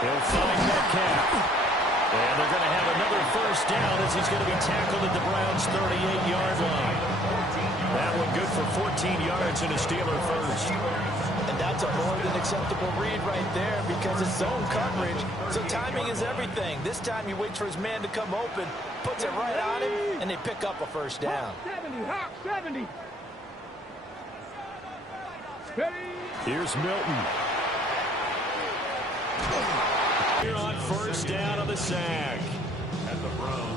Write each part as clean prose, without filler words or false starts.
He'll find Metcalf. And they're going to have another first down as he's going to be tackled at the Browns' 38-yard line. That one good for 14 yards and a Steeler first. And that's a more than acceptable read right there because it's zone coverage. So timing is everything. This time he waits for his man to come open, puts it right on him, and they pick up a first down. 70. Here's Milton. Here on first down of the sack.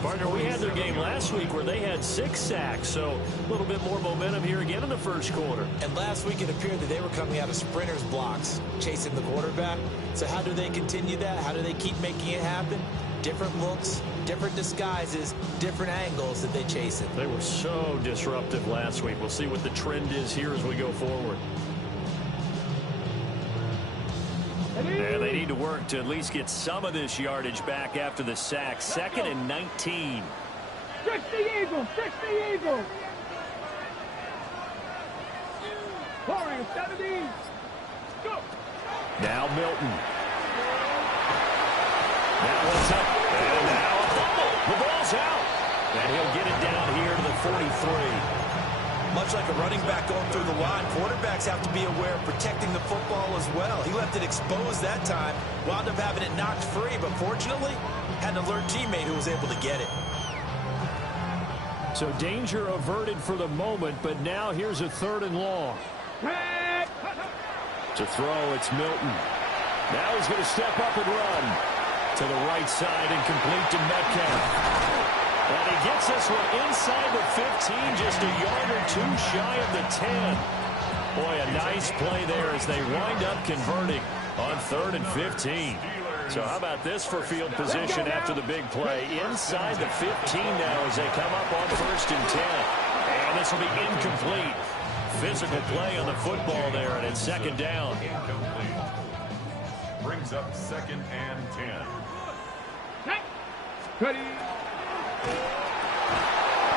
Partner, we had their game last week where they had 6 sacks, so a little bit more momentum here again in the first quarter. And last week it appeared that they were coming out of sprinters blocks, chasing the quarterback. So how do they continue that? How do they keep making it happen? Different looks, different disguises, different angles that they chase it. They were so disruptive last week. We'll see what the trend is here as we go forward. And they need to work to at least get some of this yardage back after the sack. 2nd and 19. 60 Eagles. Pouring 70. Go. Now Milton. Now it's up. And now a fumble. The ball's out. And he'll get it down here to the 43. Much like a running back going through the line, quarterbacks have to be aware of protecting the football as well. He left it exposed that time, wound up having it knocked free, but fortunately, had an alert teammate who was able to get it. So danger averted for the moment, but now here's a 3rd and long. To throw, it's Milton. Now he's going to step up and run. To the right side and complete to Metcalf. And he gets this one inside the 15, just a yard or 2 shy of the 10. Boy, a nice play there as they wind up converting on 3rd and 15. So how about this for field position after the big play? Inside the 15 now as they come up on 1st and 10. And this will be incomplete. Physical play on the football there, and it's 2nd down. Brings up 2nd and 10. Ready.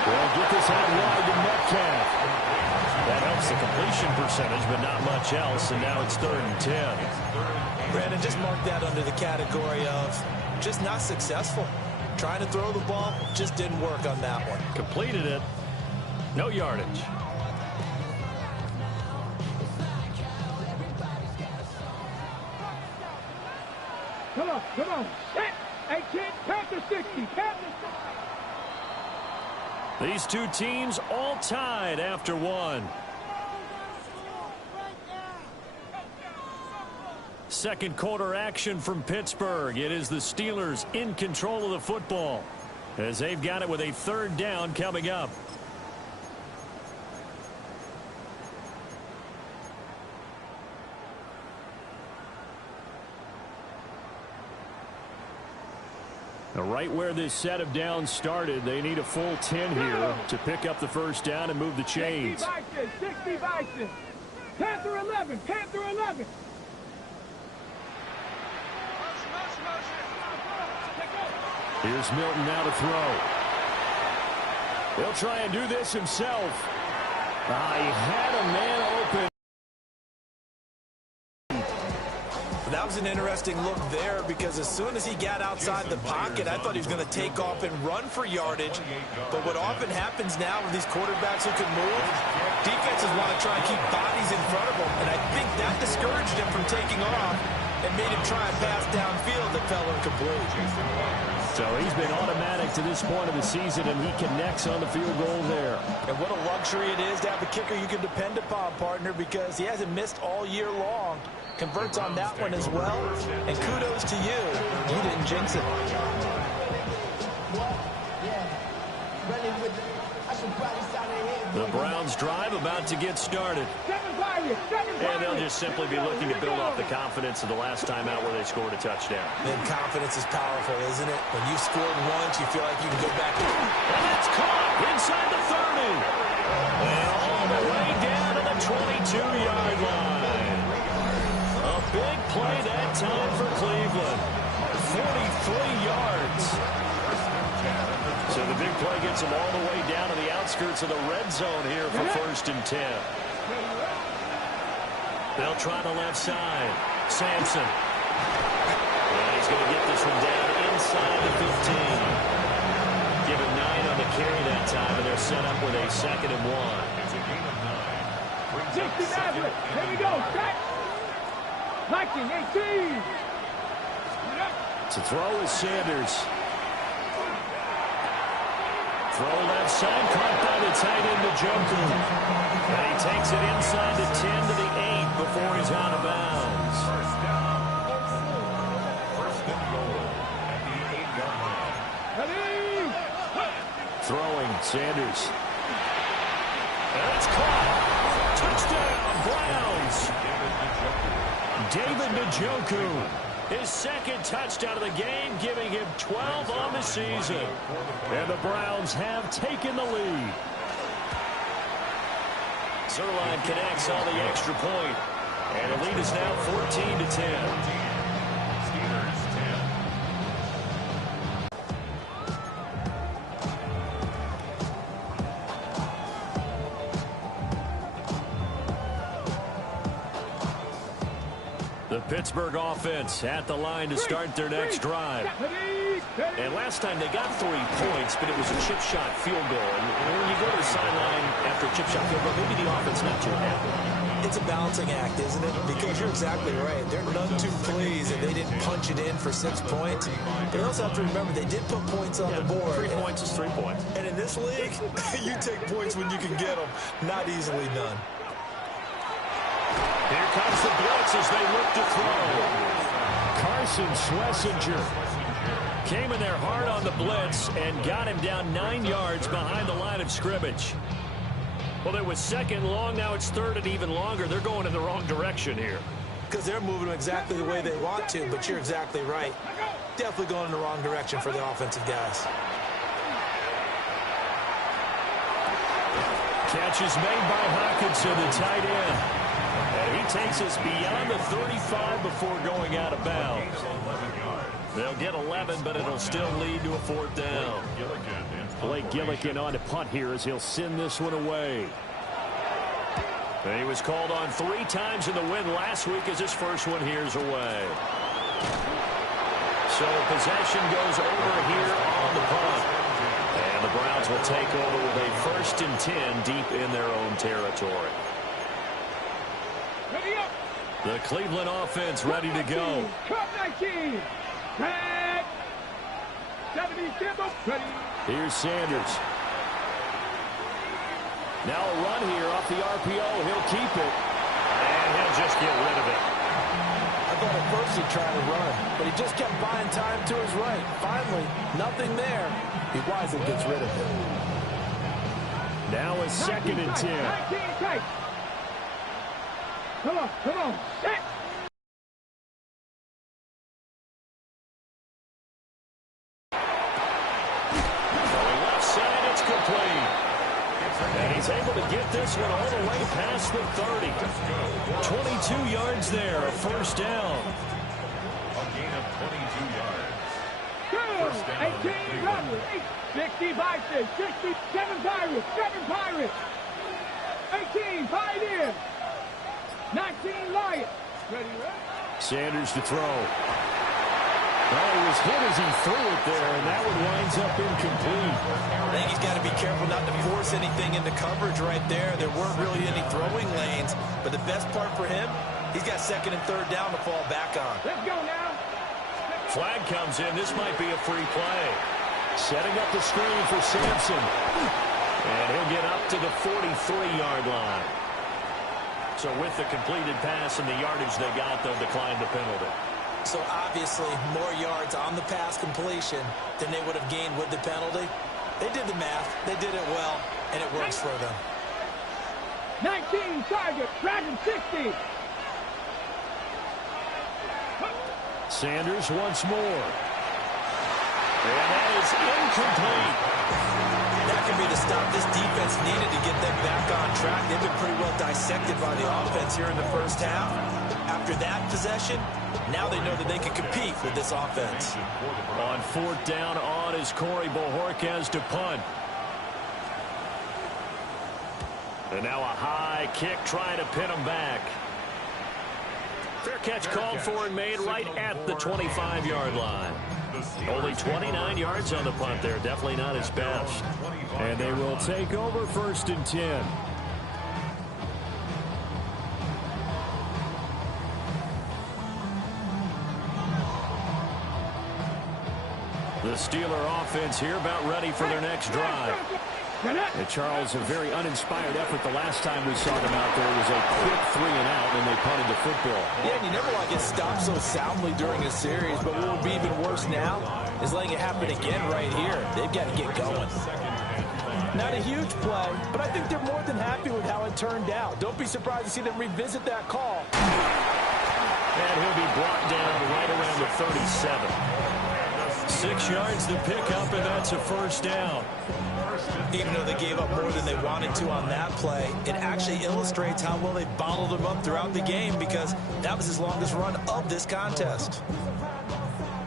Well, get this out wide to Metcalf. That helps the completion percentage, but not much else, and now it's 3rd and 10. Brandon, just mark that under the category of just not successful. Trying to throw the ball, just didn't work on that one. Completed it. No yardage. Come on. Set. 18. Panther 60. These two teams all tied after one. Second quarter action from Pittsburgh. It is the Steelers in control of the football as they've got it with a 3rd down coming up. Right where this set of downs started, they need a full 10 here to pick up the first down and move the chains. 60 Bison. Panther 11. Here's Milton now to throw. He'll try and do this himself. He had a man open. That was an interesting look there because as soon as he got outside the pocket, I thought he was going to take off and run for yardage. But what often happens now with these quarterbacks who can move, defenses want to try and keep bodies in front of them. And I think that discouraged him from taking off and made him try and pass downfield that fell incomplete. So he's been automatic to this point of the season, and he connects on the field goal there. And what a luxury it is to have a kicker you can depend upon, partner, because he hasn't missed all year long. Converts on that one as well. And kudos to you. You didn't jinx it. The Browns drive about to get started. And they'll just simply be looking to build off the confidence of the last time out where they scored a touchdown. And confidence is powerful, isn't it? When you've scored once, you feel like you can go back. And that's caught inside the 30. And all the way down to the 22-yard line. A big play that time for Cleveland. 43 yards. So the big play gets them all the way down to the outskirts of the red zone here for 1st and 10. They'll try the left side. Sampson. And he's going to get this one down inside the 15. Give him 9 on the carry that time, and they're set up with a 2nd and 1. It's a gain of 9. 69. Here we go. Set. Viking 18. To throw is Sanders. Throw left side, caught by the tight end Njoku. And he takes it inside the 10 to the 8 before he's out of bounds. First down. First and goal at the 8-yard line. Ready. Throwing, Sanders. And it's caught. Touchdown, Browns. David Njoku. His 2nd touchdown of the game, giving him 12 on the season. And the Browns have taken the lead. Zerline connects on the extra point. And the lead is now 14-10. Steelers 10. The Pittsburgh offense at the line to start their next drive. And last time they got 3 points, but it was a chip shot field goal. And when you go to the sideline after a chip shot field goal, maybe the offense not too happy. It's a balancing act, isn't it? Because you're exactly right. They're none too pleased if they didn't punch it in for 6 points. But you also have to remember they did put points on the board. 3 points is 3 points. And in this league, you take points when you can get them. Not easily done. Here comes the blitz as they look to throw. Carson Schlesinger came in there hard on the blitz and got him down 9 yards behind the line of scrimmage. Well, it was 2nd long. Now it's 3rd and even longer. They're going in the wrong direction here. Because they're moving exactly the way they want to, but you're exactly right. Definitely going in the wrong direction for the offensive guys. Catch is made by Hawkinson, the tight end. And he takes us beyond the 35 before going out of bounds. They'll get 11, but it'll still lead to a 4th down. Blake Gillikin on to punt here as he'll send this one away. And he was called on 3 times in the win last week as his first one here's away. So possession goes over here on the punt. And the Browns will take over with a 1st and 10 deep in their own territory. The Cleveland offense ready to go. 19. Red. 77. Ready. Here's Sanders. Now a run here off the RPO. He'll keep it. And he'll just get rid of it. I thought at first he'd try to run, but he just kept buying time to his right. Finally, nothing there. He wisely gets rid of it. Now a 2nd and 10. 19 tight. Come on, come on. Set. Going left side, it's complete. And he's able to get this one all the way past the 30. 22 yards there, a 1st down. A gain of 22 yards. 18 Rebels, 60 Vikings, 67 Pirates, 7 Pirates, 18 Pioneers, 19 Lions. Ready, Sanders to throw. Well, he was hit as he threw it there, and that one winds up incomplete. I think he's got to be careful not to force anything into coverage right there. There weren't really any throwing lanes, but the best part for him, he's got 2nd and 3rd down to fall back on. Let's go now. Flag comes in. This might be a free play. Setting up the screen for Sampson. And he'll get up to the 43-yard line. So with the completed pass and the yardage they got, they'll decline the penalty. So obviously more yards on the pass completion than they would have gained with the penalty. They did the math. They did it well, and it works for them. 19 target, Dragon 60. Sanders once more. And that is incomplete. That could be the stop this defense needed to get them back on track. They've been pretty well dissected by the offense here in the first half. After that possession, now they know that they can compete with this offense. On 4th down on is Corey Bojorquez to punt. And now a high kick trying to pin him back. Fair catch called for and made right at the 25-yard line. Only 29 yards on the punt there. Definitely not his best. And they will take over 1st and 10. The Steeler offense here about ready for their next drive. And Charles, a very uninspired effort the last time we saw them out there. It was a quick 3-and-out, and they punted the football. Yeah, and you never want to get stopped so soundly during a series, but what would be even worse now is letting it happen again right here. They've got to get going. Not a huge play, but I think they're more than happy with how it turned out. Don't be surprised to see them revisit that call. And he'll be brought down right around the 37. 6 yards to pick up, and that's a 1st down. Even though they gave up more than they wanted to on that play, it actually illustrates how well they bottled them up throughout the game, because that was his longest run of this contest.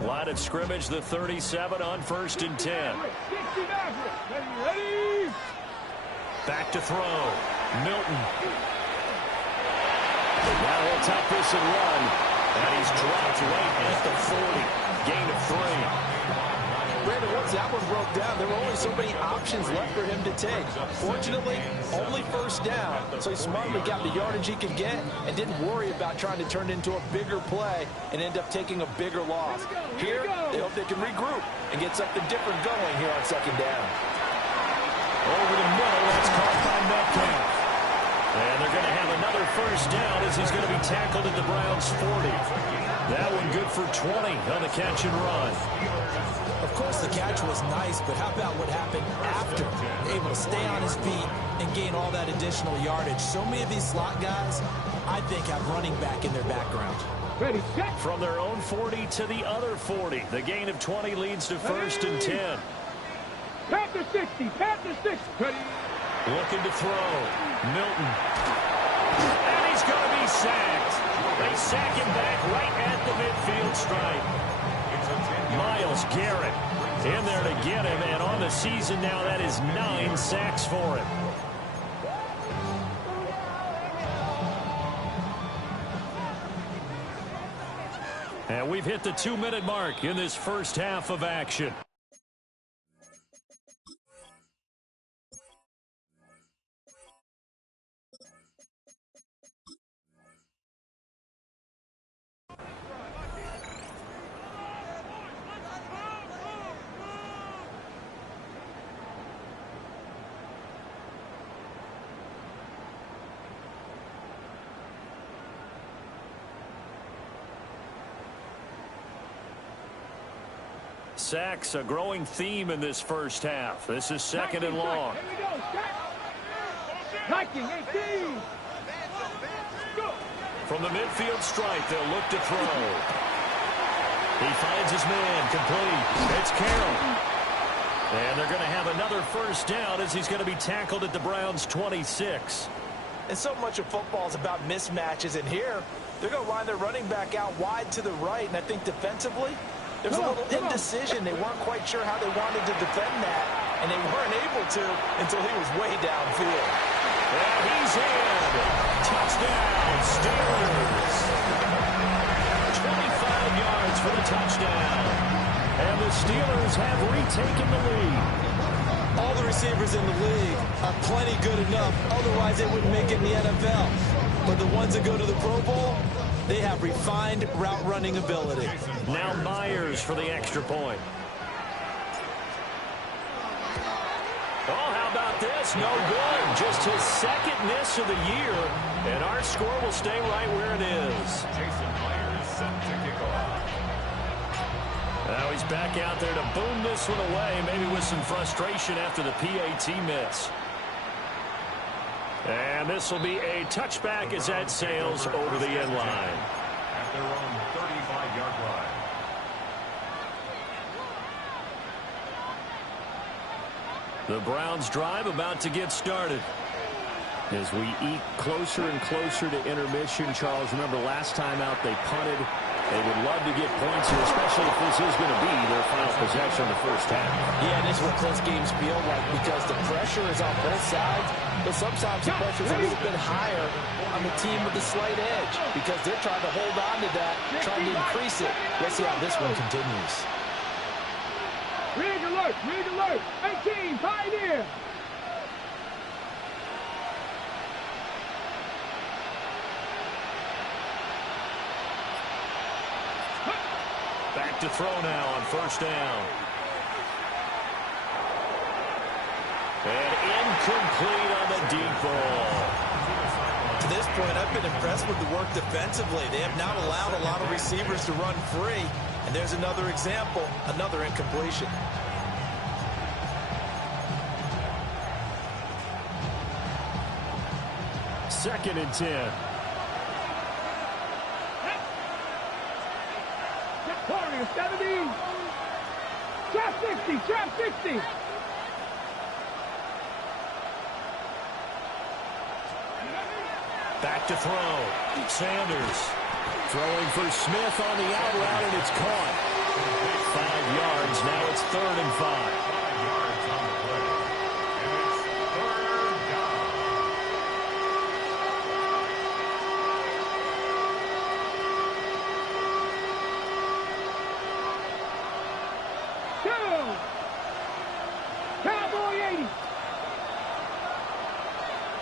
Line of scrimmage, the 37 on 1st and 10. Back to throw. Milton. Now he'll top this and run. And he's dropped right at the 40. Gain of 3. Brandon, once that one broke down, there were only so many options left for him to take. Fortunately, only 1st down, so he smartly got the yardage he could get and didn't worry about trying to turn it into a bigger play and end up taking a bigger loss. Here, they hope they can regroup and get something different going here on 2nd down. Over the middle, that's caught by Metcalf. And they're going to have another 1st down as he's going to be tackled at the Browns' 40. That one good for 20 on the catch and run. Of course, the catch was nice, but how about what happened after? Able to stay on his feet and gain all that additional yardage. So many of these slot guys, I think, have running back in their background. Ready, set. From their own 40 to the other 40. The gain of 20 leads to 1st and 10. Panther 60, Panther 60. Ready. Looking to throw. Milton. And he's going to be sacked. They sack him back right at the midfield stripe. Myles Garrett in there to get him, and on the season now, that is 9 sacks for him. And we've hit the 2-minute mark in this 1st half of action. Sacks, a growing theme in this 1st half. This is 2nd and long. Here we go, set. 18. Go. From the midfield stripe, they'll look to throw. He finds his man, complete. It's Carroll. And they're going to have another 1st down as he's going to be tackled at the Browns' 26. And so much of football is about mismatches, and here they're going to line their running back out wide to the right, and I think defensively, there's a little indecision. They weren't quite sure how they wanted to defend that, and they weren't able to until he was way downfield. And he's in. Touchdown, Steelers. 25 yards for the touchdown. And the Steelers have retaken the lead. All the receivers in the league are plenty good enough. Otherwise, they wouldn't make it in the NFL. But the ones that go to the Pro Bowl, they have refined route running ability. Now Myers for the extra point. Oh, how about this? No good. Just his 2nd miss of the year. And our score will stay right where it is. Jason Myers set to kick off. Now he's back out there to boom this one away, maybe with some frustration after the PAT miss. And this will be a touchback as that sails over the end line. At their own 35-yard line. The Browns drive about to get started. As we eke closer and closer to intermission, Charles, remember last time out they punted They would love to get points here, especially if this is going to be their final possession of the first half. Yeah, this is what close games feel like because the pressure is on both sides, but sometimes the pressure is a little bit higher on the team with the slight edge because they're trying to hold on to that, trying to increase it. Let's see how this one continues. Rig alert, 18, Pioneer. Back to throw now on first down. And incomplete on the deep ball. To this point, I've been impressed with the work defensively. They have not allowed a lot of receivers to run free. And there's another example, another incompletion. Second and 10. Warrior 70. Trap 60. Back to throw. Sanders throwing for Smith on the out route, and it's caught. 5 yards. Now it's 3rd and 5. Cowboy 80.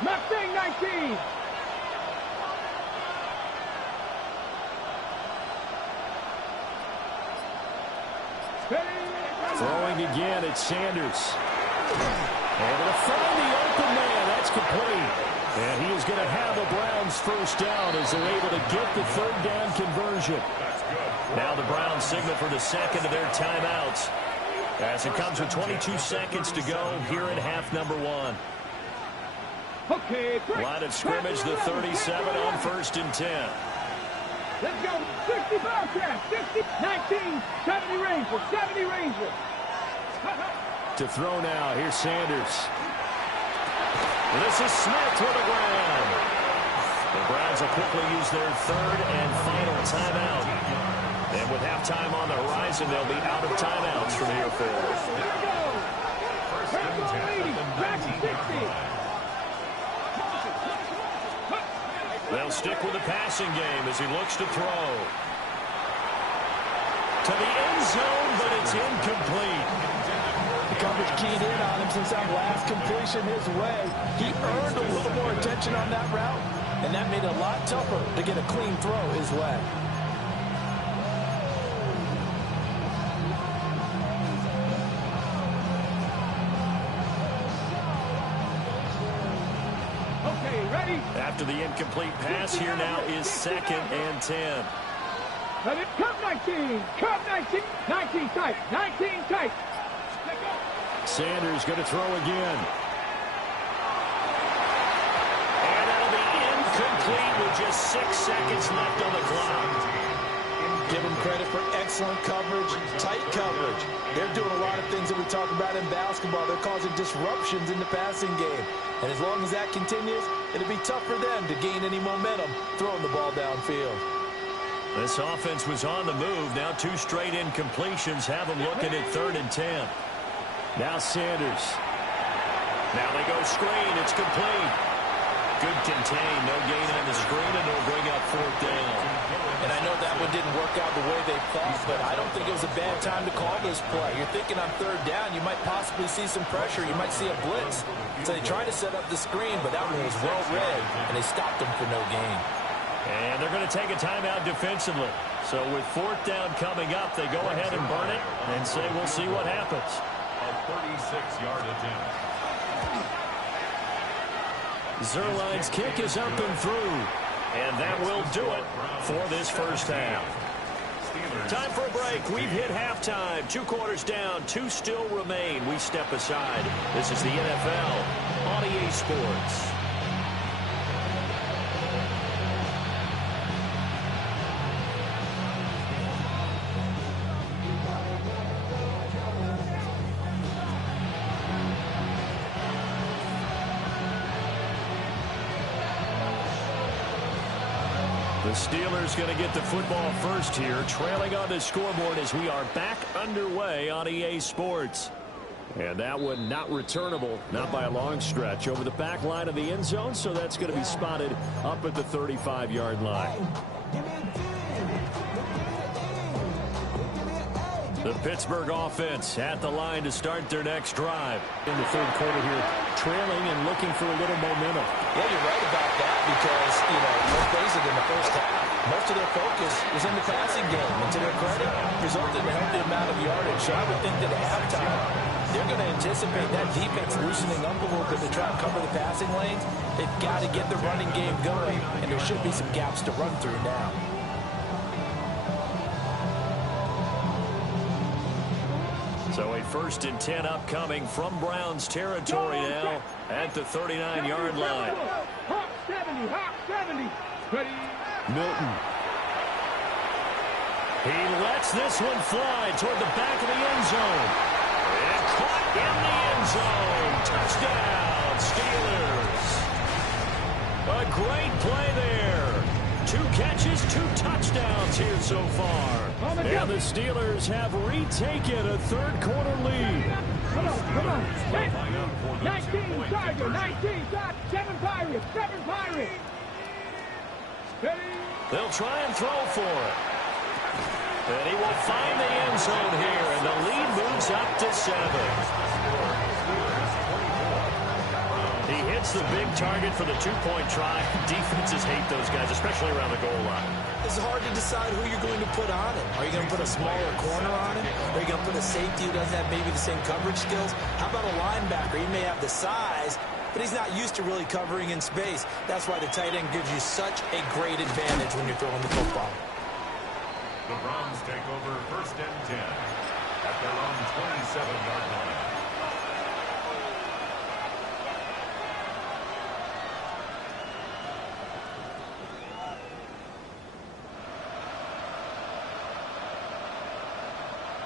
Mustang 19. Throwing again, it's Sanders. Able to find the open man. That's complete. And he is going to have the Browns first down as they're able to get the 3rd down conversion. Now the Browns signal for the second of their timeouts as it comes with 22 seconds to go here in half number 1. Okay, Line of scrimmage, the 37 on 1st and 10. Let's go. 60 Bobcat. 60. 19. 70 Ranger. To throw now. Here's Sanders. This is Smith with a grab. The Browns will quickly use their 3rd and final timeout. And with halftime on the horizon, they'll be out of timeouts from here forward. Here we go. First ball 80. Back to 60. They'll stick with the passing game as he looks to throw. To the end zone, but it's incomplete. The coverage keyed in on him since that last completion his way. He earned a little more attention on that route, and that made it a lot tougher to get a clean throw his way. After the incomplete pass, here now is 2nd and 10. Cup 19. 19 tight. 19 tight. Sanders going to throw again. And that'll be incomplete with just 6 seconds left on the clock. Give them credit for excellent coverage, tight coverage. They're doing a lot of things that we talk about in basketball. They're causing disruptions in the passing game. And as long as that continues, it'll be tough for them to gain any momentum throwing the ball downfield. This offense was on the move. Now 2 straight incompletions have them looking at 3rd and 10. Now Sanders. Now they go screen. It's complete. Good contain. No gain on the screen, and they'll bring up 4th down. And I know that one didn't work out the way they thought, but I don't think it was a bad time to call this play. You're thinking on 3rd down, you might possibly see some pressure. You might see a blitz. So they tried to set up the screen, but that one was well read, and they stopped them for no gain. And they're going to take a timeout defensively. So with 4th down coming up, they go ahead and burn it and say we'll see what happens. A 36-yard attempt. Zerline's kick is up and through. And that will do it for this first half. Time for a break. We've hit halftime. 2 quarters down. 2 still remain. We step aside. This is the NFL on EA Sports. The Steelers going to get the football first here, trailing on the scoreboard as we are back underway on EA Sports. And that one not returnable, not by a long stretch, over the back line of the end zone, so that's going to be spotted up at the 35-yard line. The Pittsburgh offense at the line to start their next drive. In the third quarter here, trailing and looking for a little momentum. Yeah, you're right about that because, let's face it, in the first half, most of their focus was in the passing game. And to their credit, resulted in a healthy amount of yardage. So I would think that at halftime, they're going to anticipate that defense loosening up a little bit to try and cover the passing lanes. They've got to get the running game going, and there should be some gaps to run through now. So a 1st and 10 upcoming from Browns territory now at the 39-yard line. Hawk 70, Hawk 70. Ready. Milton. He lets this one fly toward the back of the end zone. And caught in the end zone. Touchdown, Steelers. A great play there. 2 catches, 2 touchdowns here so far. And the Steelers have retaken a third-quarter lead. Come on. 19, Tiger, 19, 7 Pirates, 7 Pirates. Ready. They'll try and throw for it. And he will find the end zone here, and the lead moves up to 7. He hits the big target for the 2-point try. Defenses hate those guys, especially around the goal line. It's hard to decide who you're going to put on it. Are you going to put a smaller corner on it? Are you going to put a safety who doesn't have maybe the same coverage skills? How about a linebacker? He may have the size, but he's not used to really covering in space. That's why the tight end gives you such a great advantage when you're throwing the football. The Browns take over 1st and 10 at their own 27-yard line.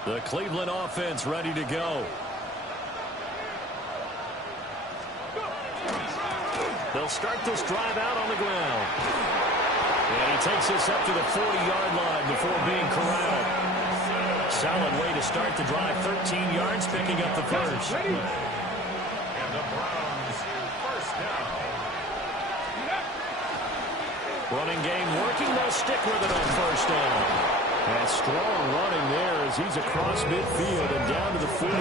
The Cleveland offense ready to go. They'll start this drive out on the ground. And he takes this up to the 40-yard line before being corralled. Solid way to start the drive. 13 yards, picking up the first. And the Browns first down. Running game working. They'll stick with it on first down. And strong running there as he's across midfield and down to the 49.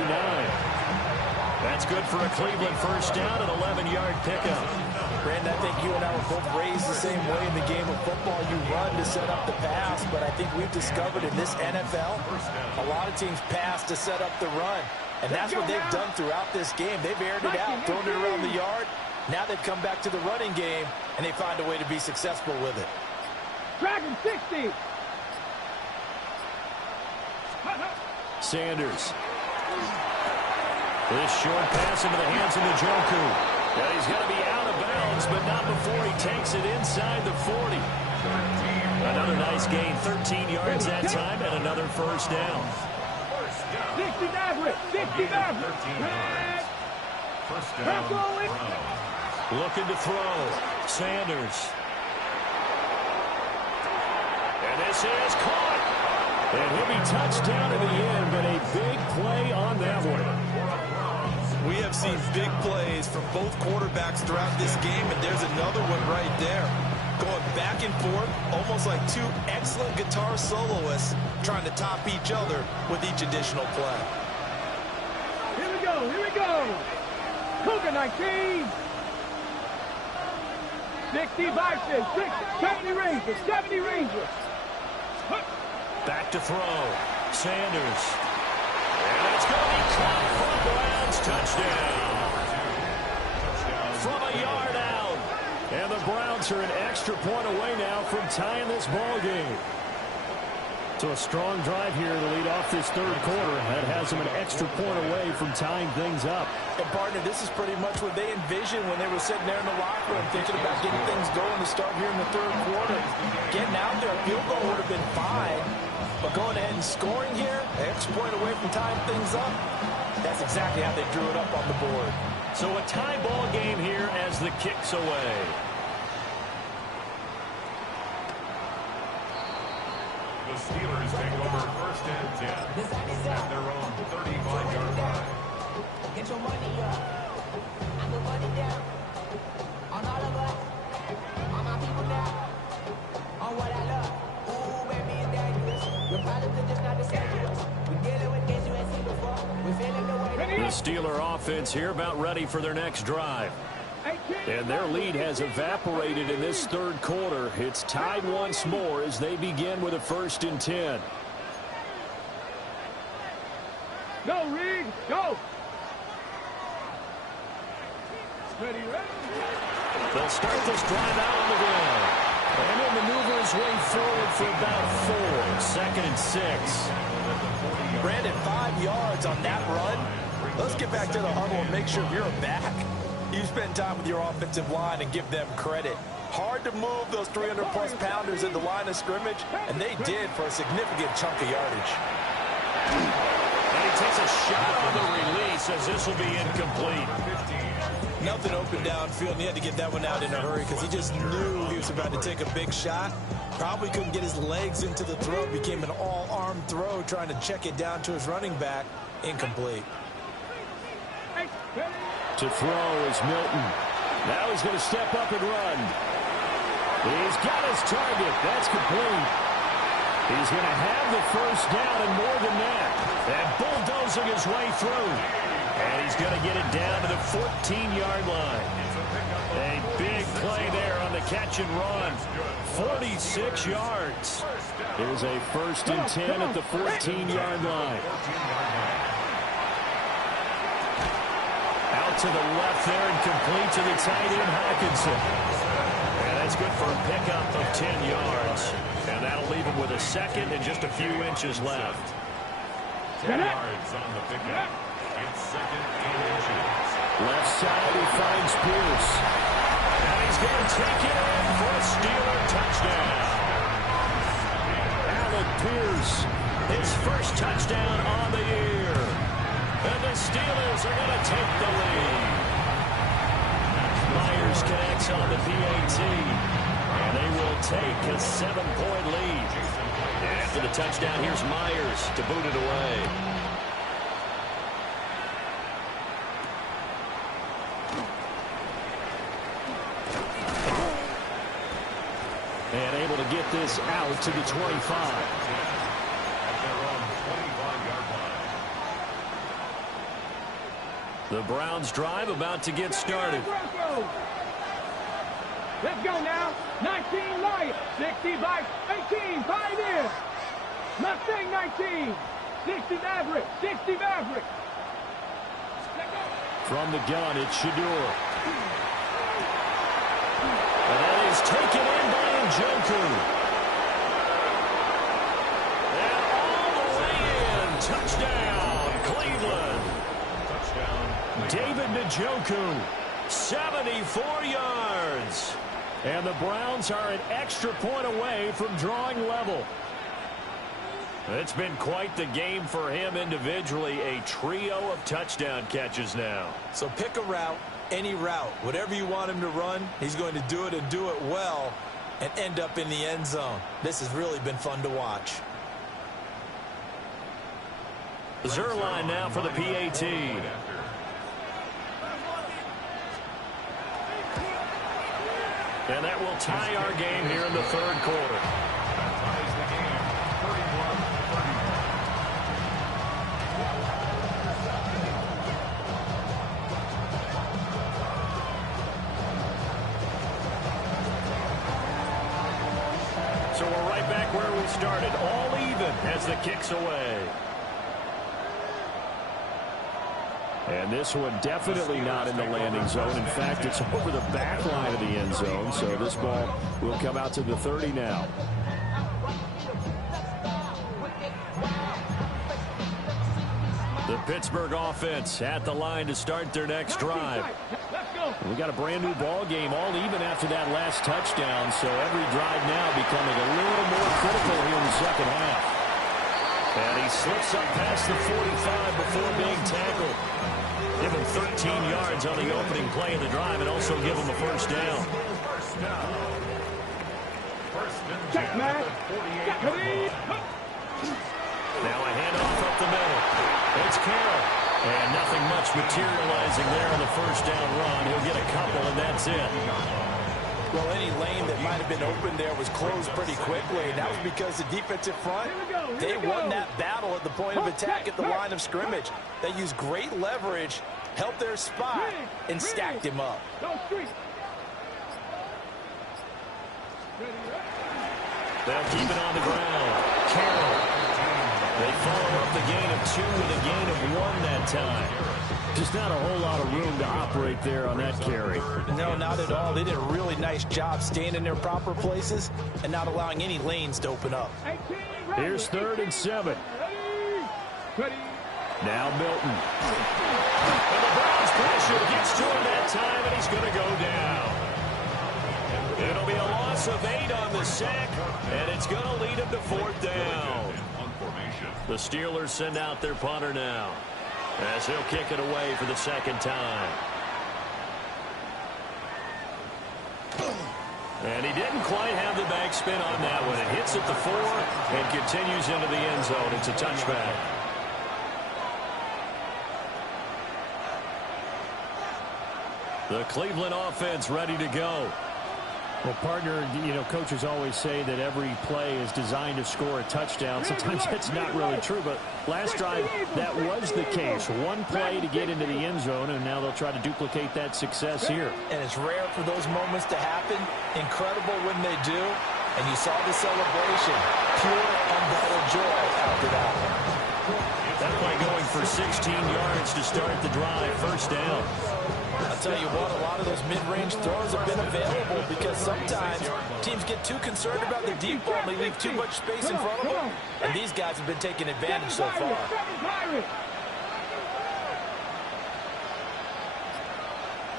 That's good for a Cleveland first down, an 11-yard pickup. Brandon, I think you and I were both raised the same way in the game of football. You run to set up the pass, but I think we've discovered in this NFL, a lot of teams pass to set up the run. And that's what they've done throughout this game. They've aired it out, thrown it around the yard. Now they've come back to the running game, and they find a way to be successful with it. Dragon 60. Sanders. This short pass into the hands of Njoku. And he's going to be out of bounds, but not before he takes it inside the 40. Another nice gain, 13 yards that time, and another first down. 60 Maverick, 60 Maverick. First down, Browns. Looking to throw. Sanders. And this is caught. And he'll be touched down at the end, but a big play on that one. We have seen big plays from both quarterbacks throughout this game, and there's another one right there. Going back and forth, almost like 2 excellent guitar soloists trying to top each other with each additional play. Here we go. Cougar 19. 65 says 70 Rangers, 70 Rangers. Back to throw. Sanders. And it's going to be caught for a Browns touchdown. From a yard out. And the Browns are an extra point away now from tying this ball game. So a strong drive here to lead off this third quarter. That has them an extra point away from tying things up. And, partner, this is pretty much what they envisioned when they were sitting there in the locker room thinking about getting things going to start here in the third quarter. Getting out there, a field goal would have been fine. But going ahead and scoring here, an extra point away from tying things up, that's exactly how they drew it up on the board. So a tie ball game here as the kick's away. The Steelers take over first and 10 at their own 35-yard line. Get your money up. I put money down. On all of us. On my people now. On what I love. Ooh, baby, it's dangerous. Your problems are just not the same to us. We're dealing with things you ain't seen before. We're feeling the way. The Steeler offense here about ready for their next drive. And their lead has evaporated in this third quarter. It's tied once more as they begin with a 1st and 10. Go, Reed, go. Ready, ready. They'll start this drive out on the ground. And he'll maneuver his way forward for about 4. 2nd and 6. Brandon, 5 yards on that run. Let's get back to the huddle and make sure you're back. You spend time with your offensive line and give them credit. Hard to move those 300-plus pounders at the line of scrimmage, and they did for a significant chunk of yardage. And he takes a shot on the release as this will be incomplete. Nothing open downfield, and he had to get that one out in a hurry because he just knew he was about to take a big shot. Probably couldn't get his legs into the throw. Became an all-arm throw trying to check it down to his running back. Incomplete. To throw is Milton. Now he's going to step up and run. He's got his target. That's complete. He's going to have the first down and more than that. And bulldozing his way through. And he's going to get it down to the 14-yard line. A big play there on the catch and run. 46 yards. Here's a 1st and 10 at the 14-yard line. Out to the left there and complete to the tight end, Hawkinson. And that's good for a pickup of 10 yards. And that'll leave him with a 2nd and just a few inches left. 10 yards on the pickup. It's 2nd and inches. Left side, he finds Pierce. And he's going to take it in for a Steeler touchdown. Alec Pierce, his first touchdown on the year. And the Steelers are going to take the lead. Myers connects on the PAT. And they will take a 7-point lead. And after the touchdown, here's Myers to boot it away. And able to get this out to the 25. The Browns drive about to get started. Let's go now. 19 Lions, 65, 18, 5 in. Mustang 19, 60 Maverick, 60 Maverick. From the gun, it's Shador. And that is taken in by Njoku. And all the way in. Touchdown, Cleveland. David Njoku, 74 yards. And the Browns are an extra point away from drawing level. It's been quite the game for him individually. A trio of touchdown catches now. So pick a route, any route. Whatever you want him to run, he's going to do it and do it well and end up in the end zone. This has really been fun to watch. Zerline now for the PAT. And that will tie our game here in the third quarter. That ties the game, 31-31. So we're right back where we started, all even as the kick's away. And this one definitely not in the landing zone. In fact, it's over the back line of the end zone. So this ball will come out to the 30 now. The Pittsburgh offense at the line to start their next drive. We got a brand new ball game, all even after that last touchdown. So every drive now becoming a little more critical here in the second half. And he slips up past the 45 before being tackled. Give him 13 yards on the opening play of the drive and also give him a first down. First and 10 Check, man. at the 48-yard line. Now a handoff up the middle. It's Carroll. And nothing much materializing there on the first down run. He'll get a couple, and that's it. Well, any lane that might have been open there was closed pretty quickly, and that was because the defensive front, they won that battle at the point of attack at the line of scrimmage. They used great leverage, held their spot, and stacked him up. They'll keep it on the ground. Carroll. They follow up the gain of 2 with a gain of 1 that time. Just not a whole lot of room to operate there on that carry. No, not at all. They did a really nice job staying in their proper places and not allowing any lanes to open up. Here's 3rd and 7. Now Milton. And the Browns pressure gets to him that time, and he's going to go down. It'll be a loss of 8 on the sack, and it's going to lead him to 4th down. The Steelers send out their punter now, as he'll kick it away for the 2nd time. And he didn't quite have the back spin on that one. It hits at the 4 and continues into the end zone. It's a touchback. The Cleveland offense ready to go. Well, partner, you know, coaches always say that every play is designed to score a touchdown. Sometimes that's not really true, but last drive, that was the case. One play to get into the end zone, and now they'll try to duplicate that success here. And it's rare for those moments to happen. Incredible when they do. And you saw the celebration. Pure, unbridled joy after that one. That play going for 16 yards to start the drive. 1st down. I'll tell you what, a lot of those mid-range throws have been available because sometimes teams get too concerned about the deep ball and they leave too much space in front of them. And these guys have been taking advantage so far.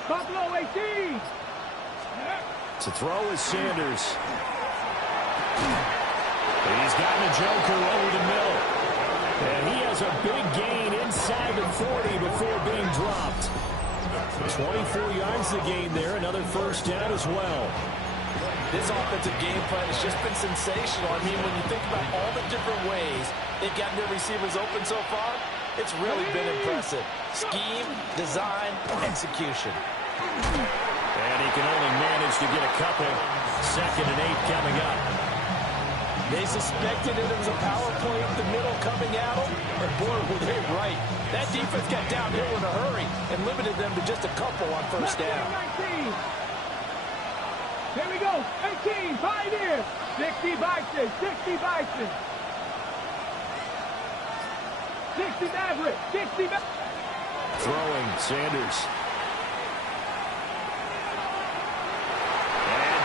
Buffalo 18. To throw is Sanders. He's gotten a joker over the middle. And he has a big gain inside the 40 before being dropped. 24 yards the gain there. Another 1st down as well. This offensive game plan has just been sensational. I mean, when you think about all the different ways they've gotten their receivers open so far, it's really been impressive. Scheme, design, execution. And he can only manage to get a couple. 2nd and 8 coming up. They suspected it was a power play up the middle coming at them, and boy, were they right. That defense got down here in a hurry and limited them to just a couple on 1st down. 19. Here we go. 18. Pioneers. 60 Bison. 60 Bison. 60 Maverick. 60 Maverick. Throwing Sanders.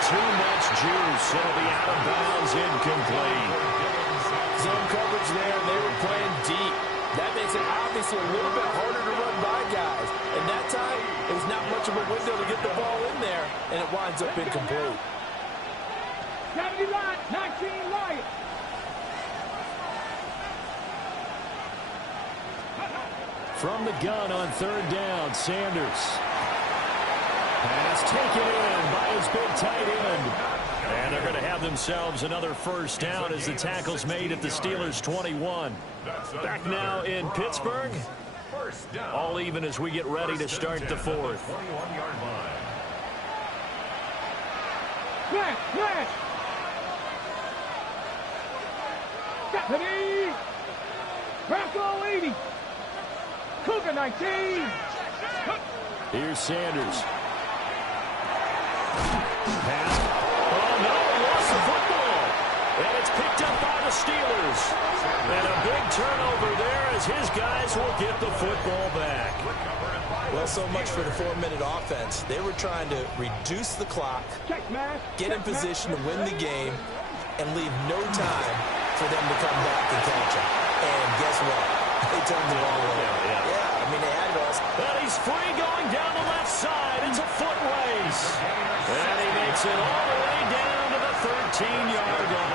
Too much juice. It'll be out of bounds, incomplete. Zone coverage there, they were playing deep. That makes it obviously a little bit harder to run by guys. And that time, it was not much of a window to get the ball in there, and it winds up incomplete. 70 Lions, 19 Lions. From the gun on 3rd down, Sanders. Pass taken in by his big tight end. And they're going to have themselves another 1st down as the tackle's made at the Steelers' 21. Back now in Pittsburgh. All even as we get ready to start the 4th. Flash, flash. Stephanie. Bronco 80. Cougar 19. Here's Sanders. Pass. Oh, no, he lost the football. And it's picked up by the Steelers. And a big turnover there as his guys will get the football back. Well, so much for the 4-minute offense. They were trying to reduce the clock, get in position to win the game, and leave no time for them to come back and catch them. And guess what? They turned the ball over. Yeah, I mean, they had it all. And he's free going down the left side. It's a foot race. And he makes it all the way down to the 13-yard line.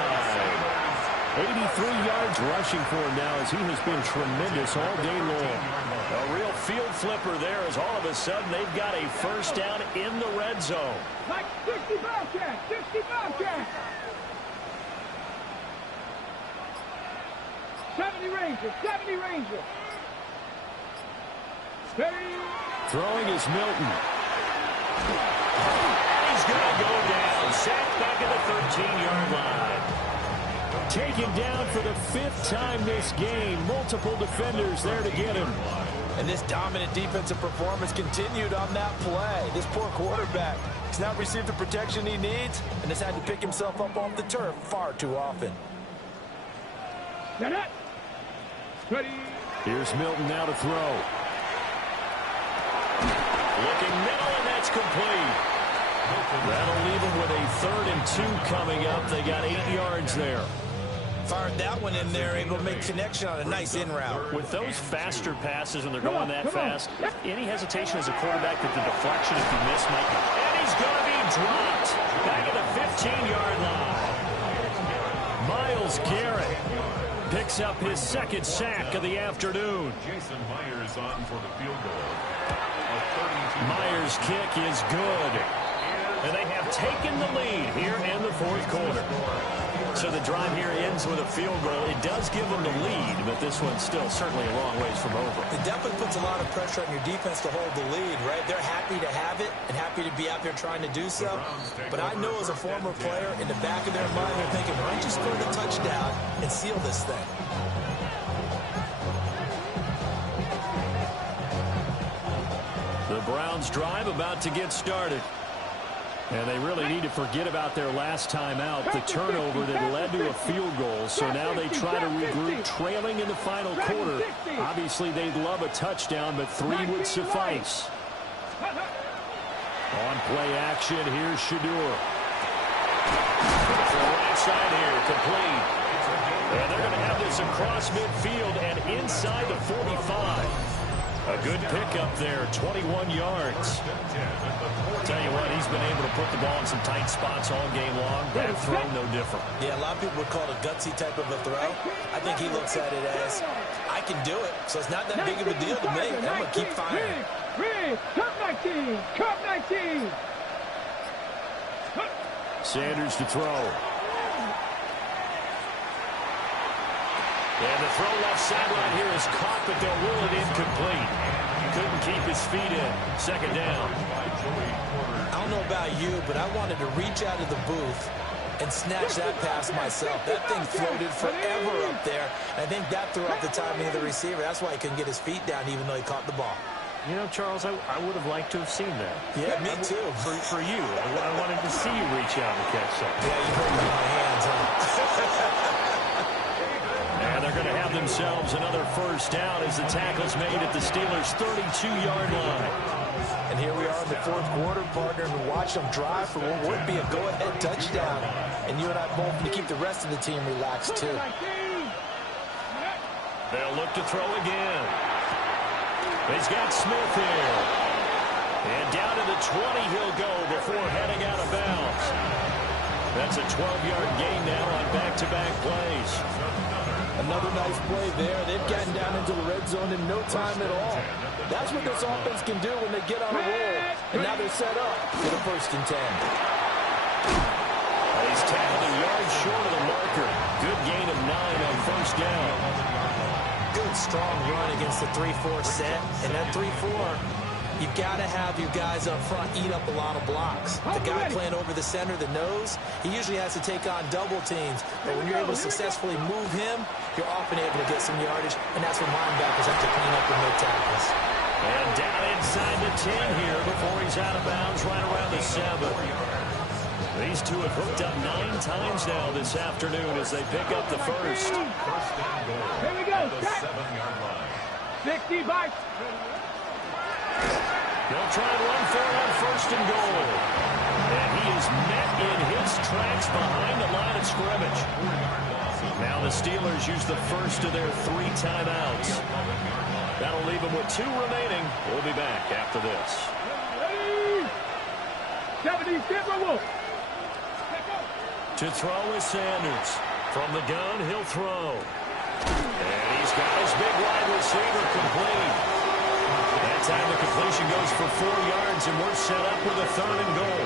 83 yards rushing for him now as he has been tremendous all day long. A real field flipper there as all of a sudden they've got a 1st down in the red zone. Like 60 Bobcats, 60 Bobcats. 70 Rangers, 70 Rangers. Throwing is Milton. And he's going to go down. Sacked back at the 13-yard line. Taken down for the 5th time this game. Multiple defenders there to get him. And this dominant defensive performance continued on that play. This poor quarterback has not received the protection he needs and has had to pick himself up off the turf far too often. Here's Milton now to throw. Looking middle, and that's complete. That'll leave them with a 3rd and 2 coming up. They got 8 yards there. Fired that one in there, able to make connection on a nice in route. With those faster passes when they're going that fast, any hesitation as a quarterback that the deflection, if you miss, might be. And he's going to be dropped back at the 15-yard line. Myles Garrett picks up his 2nd sack of the afternoon. Jason Myers on for the field goal. Myers' kick is good. And they have taken the lead here in the 4th quarter. So the drive here ends with a field goal. It does give them the lead, but this one's still certainly a long ways from over. It definitely puts a lot of pressure on your defense to hold the lead, right? They're happy to have it and happy to be out there trying to do so. But I know as a former player, in the back of their mind, they're thinking, why don't you score the touchdown and seal this thing? The Browns drive about to get started. And they really need to forget about their last time out, the turnover that led to a field goal. So now they try to regroup, trailing in the final quarter. Obviously, they'd love a touchdown, but 3 would suffice. On play action, here's Shadur. From the right side here, complete. And they're going to have this across midfield and inside the 45. A good pickup there, 21 yards. Tell you what, he's been able to put the ball in some tight spots all game long. That throw, no different. Yeah, a lot of people would call it a gutsy type of a throw. I think he looks at it as, I can do it, so it's not that big of a deal to me. I'm going to keep firing. Cup 19, Cup 19. Sanders to throw. And the throw left sideline here is caught, but they'll rule it incomplete. Couldn't keep his feet in. 2nd down. I don't know about you, but I wanted to reach out of the booth and snatch that pass myself. That thing floated forever up there. I think that threw up the timing of the receiver. That's why he couldn't get his feet down even though he caught the ball. You know, Charles, I would have liked to have seen that. Yeah, me too. For you. I wanted to see you reach out and catch something. Yeah, you put me in my hands, huh? And they're going to have themselves another 1st down as the tackle's made at the Steelers' 32-yard line. And here we are in the 4th quarter, partner, and watch them drive for what would be a go-ahead touchdown. And you and I both need to keep the rest of the team relaxed, too. They'll look to throw again. He's got Smith here. And down to the 20 he'll go before heading out of bounds. That's a 12-yard gain now on back-to-back plays. Another nice play there. They've gotten down into the red zone in no time at all. That's what this offense can do when they get on a roll. And now they're set up for the 1st and 10. He's tackled a yard short of the marker. Good gain of 9 on 1st down. Good, strong run against the 3-4 set. And that 3-4, you've got to have your guys up front eat up a lot of blocks. The guy playing over the center, the nose, he usually has to take on double teams. But when you're able to successfully move him, you're often able to get some yardage, and that's when linebackers have to clean up and make tackles. And down inside the 10 here before he's out of bounds right around the 7. These two have hooked up 9 times now this afternoon as they pick up the 1st. Here we go. 7-yard line. 65. They'll try and run for it on 1st and goal. And he is met in his tracks behind the line of scrimmage. Now the Steelers use the 1st of their 3 timeouts. That'll leave them with 2 remaining. We'll be back after this. 70 Timberwolves. To throw is Sanders. From the gun, he'll throw. And he's got his big wide receiver complete. That time the completion goes for 4 yards, and we're set up with a 3rd and goal.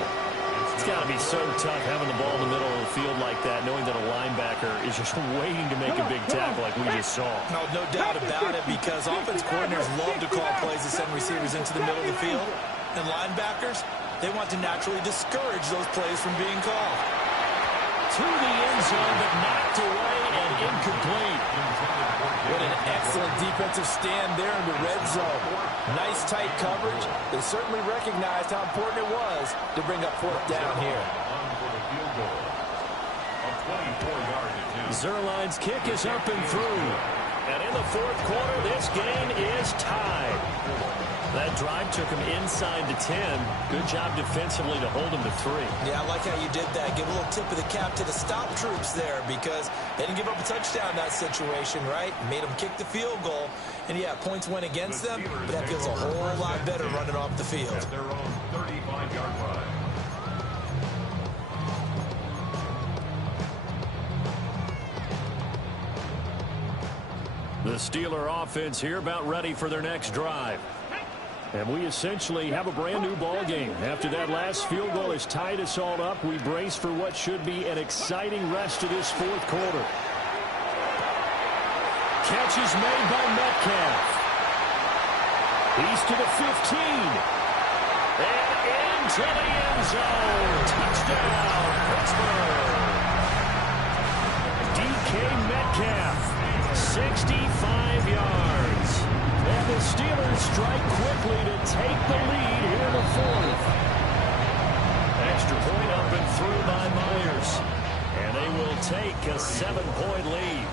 It's got to be so tough having the ball in the middle of the field like that, knowing that a linebacker is just waiting to make a big tackle like we just saw. No doubt about it, because offense coordinators love to call plays to send receivers into the middle of the field. And linebackers, they want to naturally discourage those plays from being called. To the end zone, but knocked away and incomplete. What an excellent defensive stand there in the red zone. Nice tight coverage. They certainly recognized how important it was to bring up fourth down here. Zerline's kick is up and through. And in the fourth quarter, this game is tied. That drive took him inside the 10. Good job defensively to hold him to 3. Yeah, I like how you did that. Give a little tip of the cap to the stop troops there, because they didn't give up a touchdown in that situation, right? Made them kick the field goal. And, yeah, points went against them, but that feels a whole lot better running off the field. At their own 35-yard line. The Steeler offense here about ready for their next drive. And we essentially have a brand new ball game. After that last field goal has tied us all up, we brace for what should be an exciting rest of this fourth quarter. Catch is made by Metcalf. He's to the 15. And into the end zone. Touchdown, Pittsburgh. DK Metcalf, 65 yards. And the Steelers strike quickly to take the lead here in the fourth. Extra point up and through by Myers. And they will take a 7-point lead.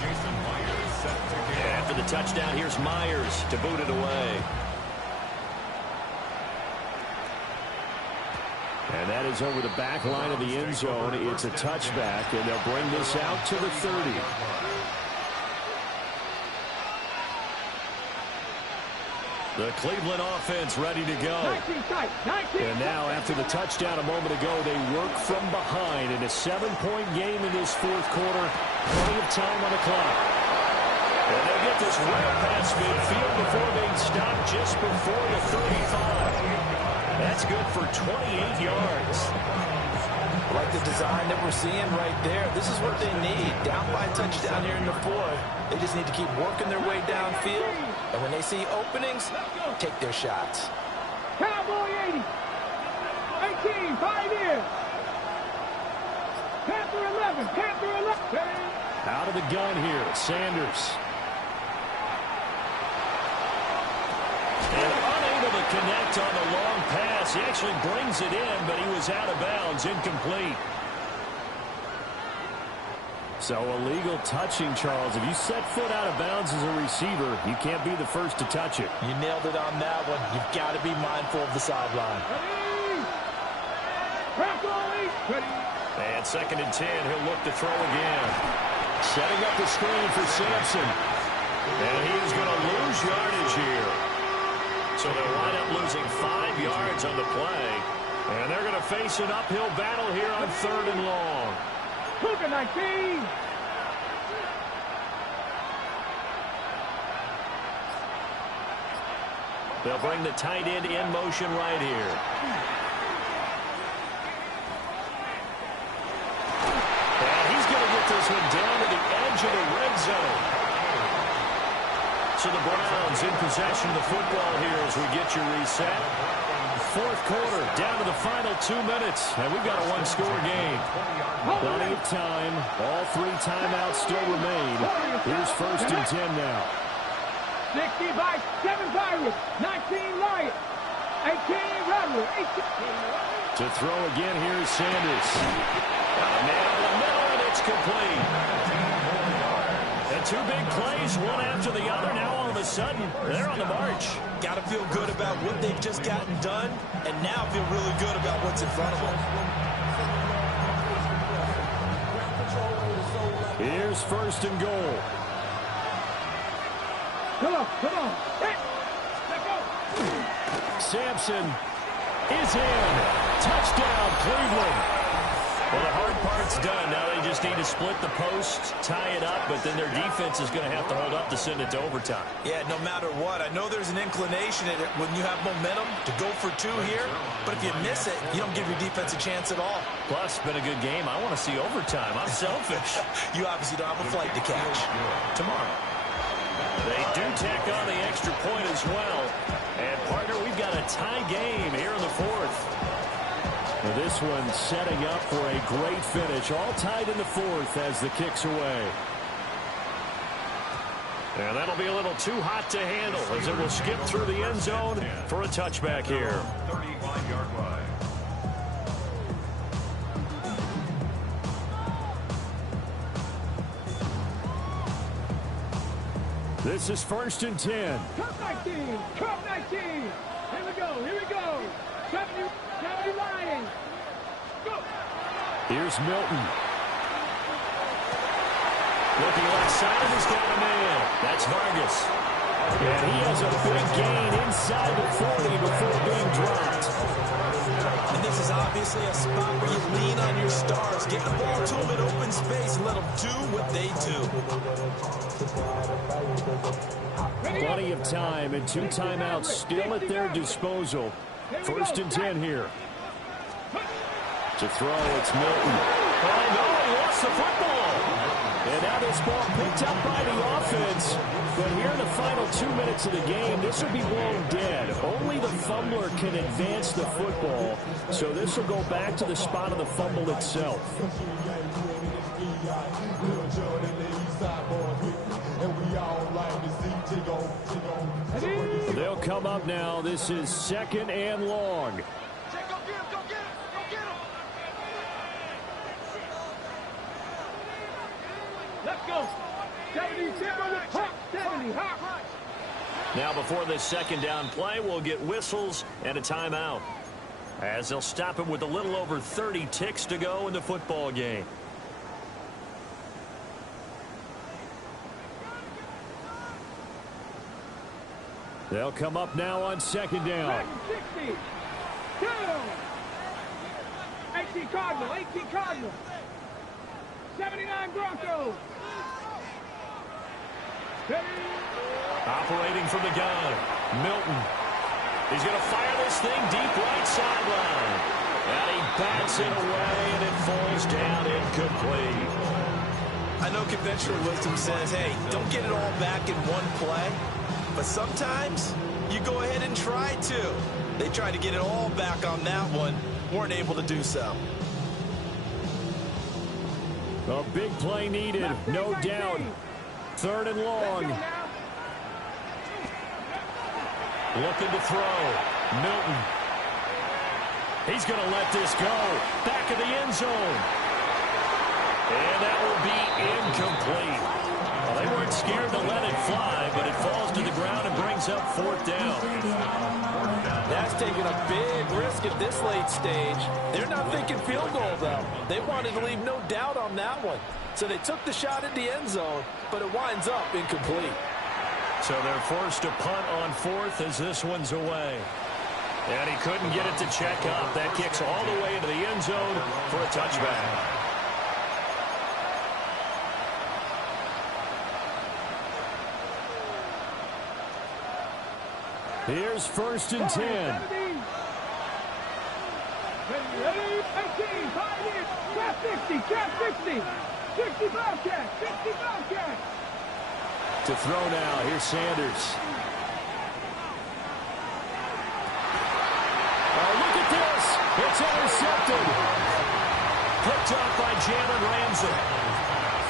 Jason Myers set to get. After the touchdown, here's Myers to boot it away. And that is over the back line of the end zone. It's a touchback, and they'll bring this out to the 30. The Cleveland offense ready to go. And now, after the touchdown a moment ago, they work from behind in a 7-point game in this fourth quarter. Plenty of time on the clock. And they get this well past midfield before being stopped just before the 35. That's good for 28 yards. Like the design that we're seeing right there. This is what they need. Down by a touchdown here in the fourth. They just need to keep working their way downfield. And when they see openings, take their shots. Cowboy 80. 18, 5 in. Panther 11, Panther 11. Out of the gun here, Sanders. And unable to connect on the long pass. He actually brings it in, but he was out of bounds, incomplete. So illegal touching, Charles. If you set foot out of bounds as a receiver, you can't be the first to touch it. You nailed it on that one. You've got to be mindful of the sideline. And 2nd and 10, he'll look to throw again. Setting up the screen for Sampson. And he's going to lose yardage here. So they'll wind up losing 5 yards on the play. And they're going to face an uphill battle here on 3rd and long. Cougar 19. They'll bring the tight end in motion right here. And he's going to get this one down to the edge of the red zone. So the Browns in possession of the football here as we get you reset. Fourth quarter, down to the final 2 minutes, and we've got a one-score game. Plenty of time. All 3 timeouts still remain. Here's 1st and 10 now. 65, 7 Pirates, 19 Lions, 18 Rebels, 18. To throw again, here's Sanders. Got a man in the middle, and it's complete. And 2 big plays, one after the other. Now all of a sudden, they're on the march. Got to feel good about what they've just gotten done, and now feel really good about what's in front of them. Here's 1st and goal. Come on. Let's go. Sampson is in. Touchdown, Cleveland. Well, the hard part's done. Now they just need to split the posts, tie it up, but then their defense is going to have to hold up to send it to overtime. Yeah, no matter what. I know there's an inclination in it when you have momentum to go for two here, but if you miss it, you don't give your defense a chance at all. Plus, it's been a good game. I want to see overtime. I'm selfish. You obviously don't have a flight to catch. Tomorrow. They do tack on the extra point as well. And, partner, we've got a tie game here in the fourth. Well, this one setting up for a great finish. All tied in the fourth as the kick's away. And that'll be a little too hot to handle as it will skip through the end zone for a touchback here. 35-yard line. This is 1st and 10. Cup 19, Cup 19. Here we go, here we go. 70 Lions. Go. Here's Milton. Looking left side, he's got a man. That's Vargas. And he has a big gain inside the 40 before being dropped. And this is obviously a spot where you lean on your stars. Get the ball to them in open space and let them do what they do. Plenty of time and 2 timeouts still at their disposal. 1st and 10 here. To throw, it's Milton. Oh, no, he lost the football. And now this ball picked up by the offense. But here in the final 2 minutes of the game, this will be long dead. Only the fumbler can advance the football. So this will go back to the spot of the fumble itself. They'll come up now. This is 2nd and long. Let's go. 70, 70, hot. Now before this 2nd down play, we'll get whistles and a timeout, as they'll stop it with a little over 30 ticks to go in the football game. They'll come up now on 2nd down. 60, 2. 18 Cardinal, 18 Cardinal. 79 Broncos. Operating from the gun, Milton. He's going to fire this thing deep right sideline. And he bats it away, and it falls down incomplete. I know conventional wisdom says, hey, don't get it all back in one play. But sometimes you go ahead and try to. They tried to get it all back on that one. Weren't able to do so. A big play needed, no doubt. 3rd and long. Looking to throw. Milton. He's going to let this go. Back of the end zone. And that will be incomplete. Well, they weren't scared to let it fly, but it falls to the ground and brings up 4th down. That's taking a big risk at this late stage. They're not thinking field goal, though. They wanted to leave no doubt on that one. So they took the shot at the end zone, but it winds up incomplete. So they're forced to punt on 4th as this one's away. And he couldn't get it to check up. That kicks all the way into the end zone for a touchback. Here's 1st and 10. 18, 5 in. Cat 60, cat 60. 65 cat, 65 cat. To throw now, here's Sanders. Oh, look at this. It's intercepted. Picked off by Jalen Ramsey.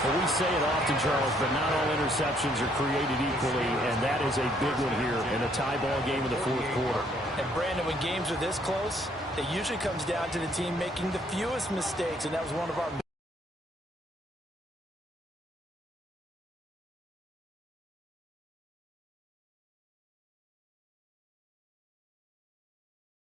Well, we say it often, Charles, but not all interceptions are created equally, and that is a big one here in a tie ball game in the 4th quarter. And, Brandon, when games are this close, it usually comes down to the team making the fewest mistakes, and that was one of our